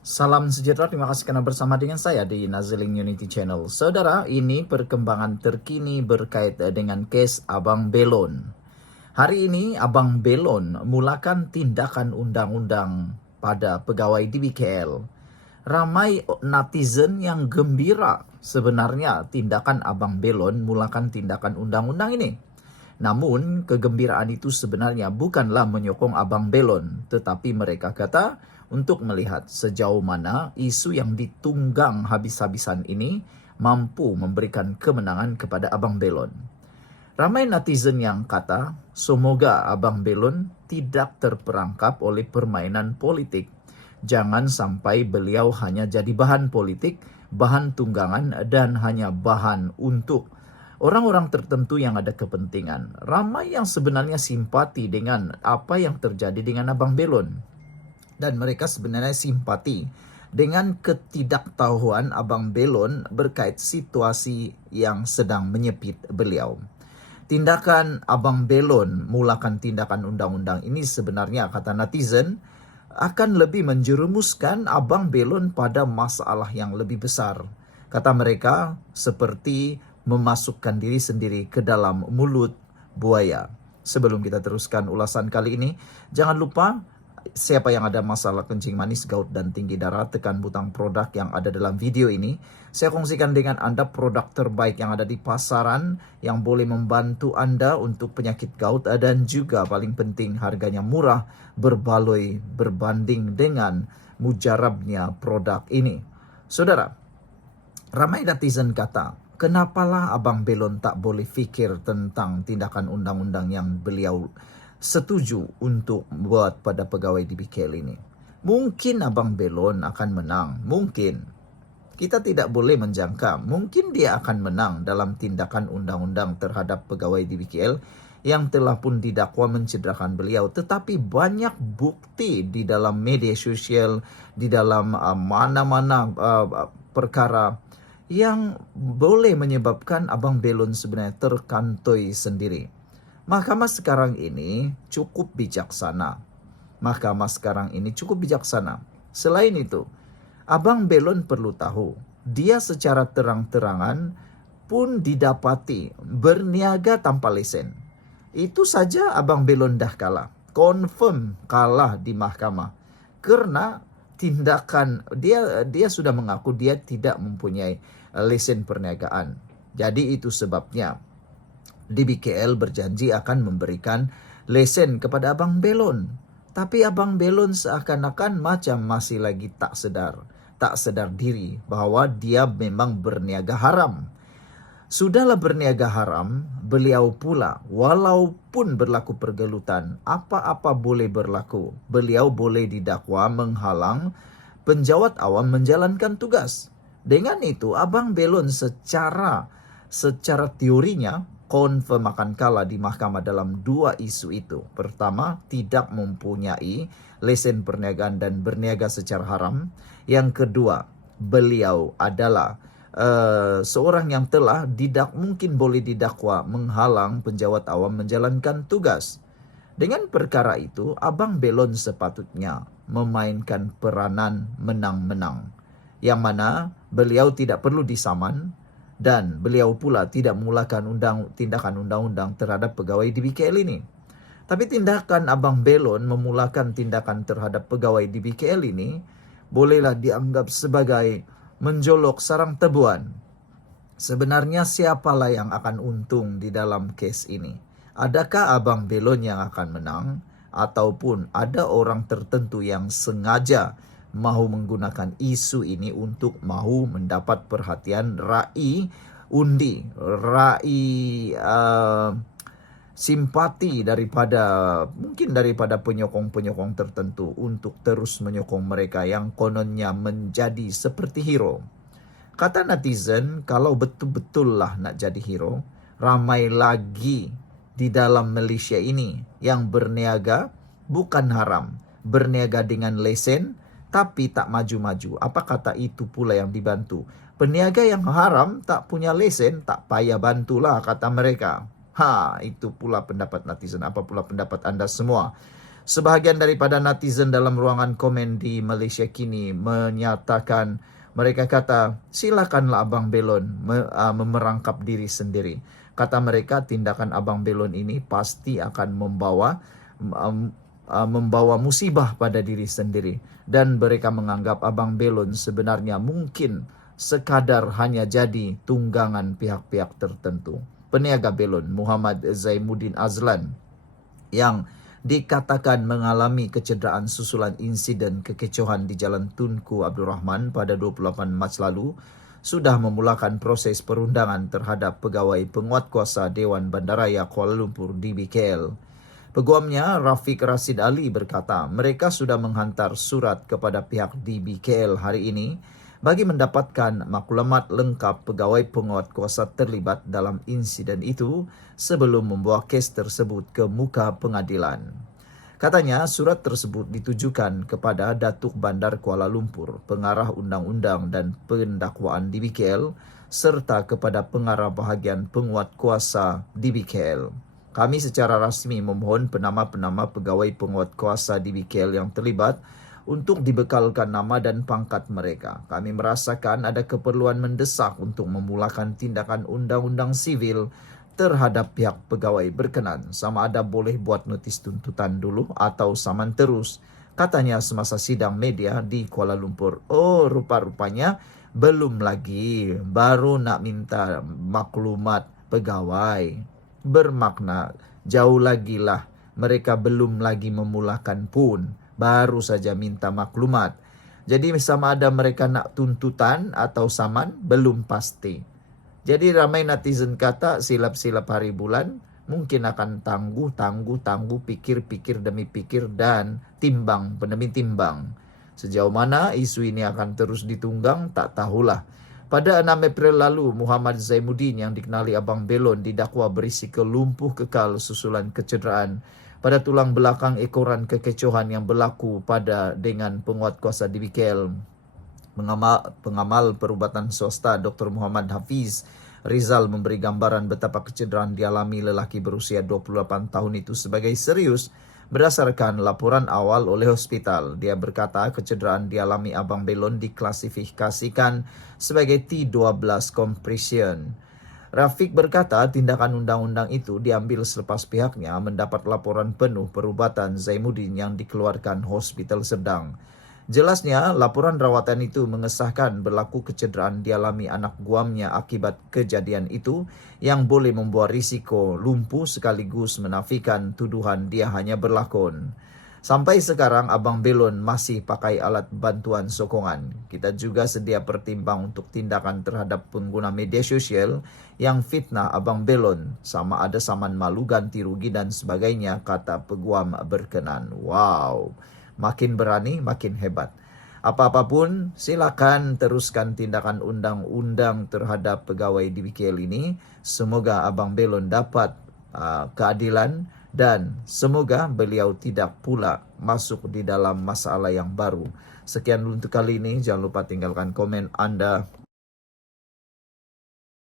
Salam sejahtera, terima kasih karena bersama dengan saya di Naziling Unity Channel. Saudara, ini perkembangan terkini berkait dengan kes Abang Belon. Hari ini Abang Belon mulakan tindakan undang-undang pada pegawai di BKL. Ramai netizen yang gembira sebenarnya tindakan Abang Belon mulakan tindakan undang-undang ini. Namun, kegembiraan itu sebenarnya bukanlah menyokong Abang Belon, tetapi mereka kata untuk melihat sejauh mana isu yang ditunggang habis-habisan ini mampu memberikan kemenangan kepada Abang Belon. Ramai netizen yang kata, semoga Abang Belon tidak terperangkap oleh permainan politik. Jangan sampai beliau hanya jadi bahan politik, bahan tunggangan, dan hanya bahan untuk orang-orang tertentu yang ada kepentingan. Ramai yang sebenarnya simpati dengan apa yang terjadi dengan Abang Belon. Dan mereka sebenarnya simpati dengan ketidaktahuan Abang Belon berkait situasi yang sedang menyepit beliau. Tindakan Abang Belon mulakan tindakan undang-undang ini sebenarnya kata netizen akan lebih menjerumuskan Abang Belon pada masalah yang lebih besar. Kata mereka seperti memasukkan diri sendiri ke dalam mulut buaya. Sebelum kita teruskan ulasan kali ini, jangan lupa siapa yang ada masalah kencing manis, gout, dan tinggi darah, tekan butang produk yang ada dalam video ini. Saya kongsikan dengan Anda produk terbaik yang ada di pasaran yang boleh membantu Anda untuk penyakit gout dan juga paling penting harganya murah berbaloi berbanding dengan mujarabnya produk ini. Saudara, ramai netizen kata, kenapalah Abang Belon tak boleh fikir tentang tindakan undang-undang yang beliau setuju untuk buat pada pegawai di BKL ini. Mungkin Abang Belon akan menang, mungkin. Kita tidak boleh menjangka, mungkin dia akan menang dalam tindakan undang-undang terhadap pegawai di BKL yang telah pun didakwa mencederakan beliau. Tetapi banyak bukti di dalam media sosial, di dalam mana-mana perkara yang boleh menyebabkan Abang Belon sebenarnya terkantoi sendiri. Mahkamah sekarang ini cukup bijaksana. Mahkamah sekarang ini cukup bijaksana. Selain itu, Abang Belon perlu tahu, dia secara terang-terangan pun didapati berniaga tanpa lesen. Itu saja Abang Belon dah kalah. Confirm kalah di mahkamah. Karena tindakan dia sudah mengaku dia tidak mempunyai lesen perniagaan. Jadi itu sebabnya di BKL berjanji akan memberikan lesen kepada Abang Belon. Tapi Abang Belon seakan-akan macam masih lagi tak sadar diri bahwa dia memang berniaga haram. Sudahlah berniaga haram, beliau pula walaupun berlaku pergelutan, apa-apa boleh berlaku. Beliau boleh didakwa menghalang penjawat awam menjalankan tugas. Dengan itu, Abang Belon secara teorinya confirm akan kalah di mahkamah dalam dua isu itu. Pertama, tidak mempunyai lesen perniagaan dan berniaga secara haram. Yang kedua, beliau adalah seorang yang telah mungkin boleh didakwa menghalang penjawat awam menjalankan tugas. Dengan perkara itu, Abang Belon sepatutnya memainkan peranan menang-menang, yang mana beliau tidak perlu disaman dan beliau pula tidak memulakan tindakan undang-undang terhadap pegawai di BKL ini. Tapi tindakan Abang Belon memulakan tindakan terhadap pegawai di BKL ini bolehlah dianggap sebagai menjolok sarang tebuan. Sebenarnya siapalah yang akan untung di dalam kes ini? Adakah Abang Belon yang akan menang? Ataupun ada orang tertentu yang sengaja mahu menggunakan isu ini untuk mahu mendapat perhatian simpati mungkin daripada penyokong-penyokong tertentu untuk terus menyokong mereka yang kononnya menjadi seperti hero. Kata netizen, kalau betul-betul lah nak jadi hero, ramai lagi di dalam Malaysia ini yang berniaga bukan haram, berniaga dengan lesen tapi tak maju-maju. Apa kata itu pula yang dibantu? Peniaga yang haram tak punya lesen, tak payah bantulah kata mereka. Itu pula pendapat netizen. Apa pula pendapat Anda semua? Sebahagian daripada netizen dalam ruangan komen di Malaysia kini menyatakan, mereka kata, silakanlah Abang Belon memerangkap diri sendiri. Kata mereka, tindakan Abang Belon ini pasti akan membawa musibah pada diri sendiri. Dan mereka menganggap Abang Belon sebenarnya mungkin sekadar hanya jadi tunggangan pihak-pihak tertentu. Peniaga belon Muhammad Zaimuddin Azlan yang dikatakan mengalami kecederaan susulan insiden kekecohan di Jalan Tunku Abdul Rahman pada 28 Mac lalu sudah memulakan proses perundangan terhadap pegawai penguatkuasa Dewan Bandaraya Kuala Lumpur DBKL. Peguamnya Rafiq Rashid Ali berkata mereka sudah menghantar surat kepada pihak DBKL hari ini bagi mendapatkan maklumat lengkap pegawai penguatkuasa terlibat dalam insiden itu sebelum membawa kes tersebut ke muka pengadilan. Katanya surat tersebut ditujukan kepada Datuk Bandar Kuala Lumpur, pengarah undang-undang dan pendakwaan DBKL serta kepada pengarah bahagian penguatkuasa DBKL. Kami secara rasmi memohon penama-penama pegawai penguatkuasa DBKL yang terlibat untuk dibekalkan nama dan pangkat mereka. Kami merasakan ada keperluan mendesak untuk memulakan tindakan undang-undang sivil terhadap pihak pegawai berkenan. Sama ada boleh buat notis tuntutan dulu atau saman terus. Katanya semasa sidang media di Kuala Lumpur. Oh, rupa-rupanya belum lagi. Baru nak minta maklumat pegawai. Bermakna jauh lagi lah. Mereka belum lagi memulakan pun. Baru saja minta maklumat. Jadi sama ada mereka nak tuntutan atau saman, belum pasti. Jadi ramai netizen kata silap-silap hari bulan, mungkin akan tangguh, pikir-pikir demi pikir dan timbang demi timbang. Sejauh mana isu ini akan terus ditunggang, tak tahulah. Pada 6 April lalu, Muhammad Zaimuddin yang dikenali Abang Belon didakwa berisiko lumpuh kekal susulan kecederaan pada tulang belakang ekoran kekecohan yang berlaku dengan penguatkuasa DBKL. Pengamal perubatan swasta Dr. Muhammad Hafiz Rizal memberi gambaran betapa kecederaan dialami lelaki berusia 28 tahun itu sebagai serius berdasarkan laporan awal oleh hospital. Dia berkata kecederaan dialami Abang Belon diklasifikasikan sebagai T12 compression. Rafiq berkata tindakan undang-undang itu diambil selepas pihaknya mendapat laporan penuh perubatan Zaimuddin yang dikeluarkan Hospital Serdang. Jelasnya, laporan rawatan itu mengesahkan berlaku kecederaan dialami anak guamnya akibat kejadian itu yang boleh membawa risiko lumpuh sekaligus menafikan tuduhan dia hanya berlakon. Sampai sekarang Abang Belon masih pakai alat bantuan sokongan. Kita juga sedia pertimbang untuk tindakan terhadap pengguna media sosial yang fitnah Abang Belon, sama ada saman malu, ganti rugi dan sebagainya, kata peguam berkenan. Wow, makin berani makin hebat. Apa-apapun, silakan teruskan tindakan undang-undang terhadap pegawai DBKL ini. Semoga Abang Belon dapat keadilan dan semoga beliau tidak pula masuk di dalam masalah yang baru. Sekian untuk kali ini. Jangan lupa tinggalkan komen Anda.